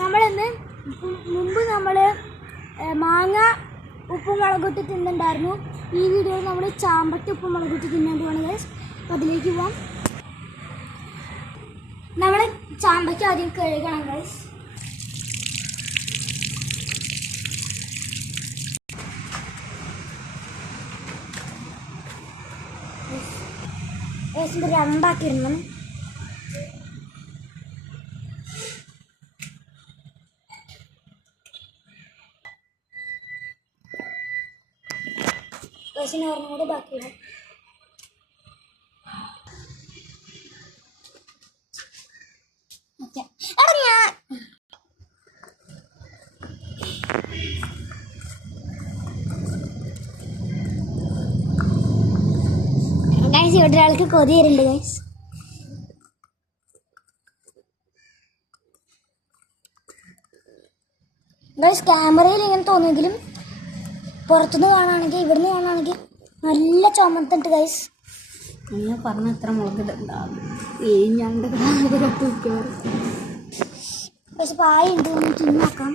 നമ്മളിന്ന് മുമ്പ് നമ്മൾ മാങ്ങ ഉപ്പും മുളകിട്ട് തിന്നുണ്ടായിരുന്നു. ഈ വീഡിയോയിൽ നമ്മൾ ചാമ്പത്തി ഉപ്പും മുളകിട്ട് തിന്നേണ്ടി പോകണം ഗൈസ്. അപ്പോൾ അതിലേക്ക് പോവാം. നമ്മൾ ചാമ്പയ്ക്ക് ആദ്യം കഴുകണം ഗൈസ്. രണ്ടാക്കിയിരുന്നു. ഒരെണ്ണം കൂടെ ബാക്കിയാണ്. ഓക്കെ ഗൈസ്, ഇവിടെ ഒരാൾക്ക് കൊതി വരുന്നുണ്ട് ഗൈസ്. ഗൈസ്, ക്യാമറയിൽ ഇങ്ങനെ തോന്നുമെങ്കിലും പുറത്തുനിന്ന് കാണുകയാണെങ്കിൽ ഇവിടുന്ന് കാണുകയാണെങ്കിൽ നല്ല ചുമത്തുണ്ട് ഗൈസ്. ഞാൻ പറഞ്ഞ എത്ര മുളകിട്ടുണ്ടാകും പക്ഷെ പായ ഉണ്ട്, നമുക്ക് ഇന്നാക്കാം.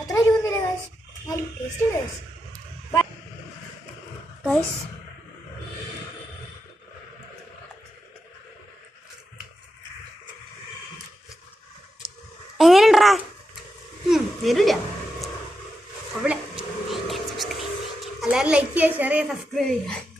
അത്ര ഇരുന്നില്ല ഗൈസ്, നല്ല ടേസ്റ്റ് ഗൈസ്. ഗൈസ് എങ്ങനെയുണ്ടാ? വരില്ല അവിടെ എല്ലാവരും ലൈക്ക് ചെയ്യുക, ഷെയർ ചെയ്യുക, സബ്സ്ക്രൈബ് ചെയ്യുക.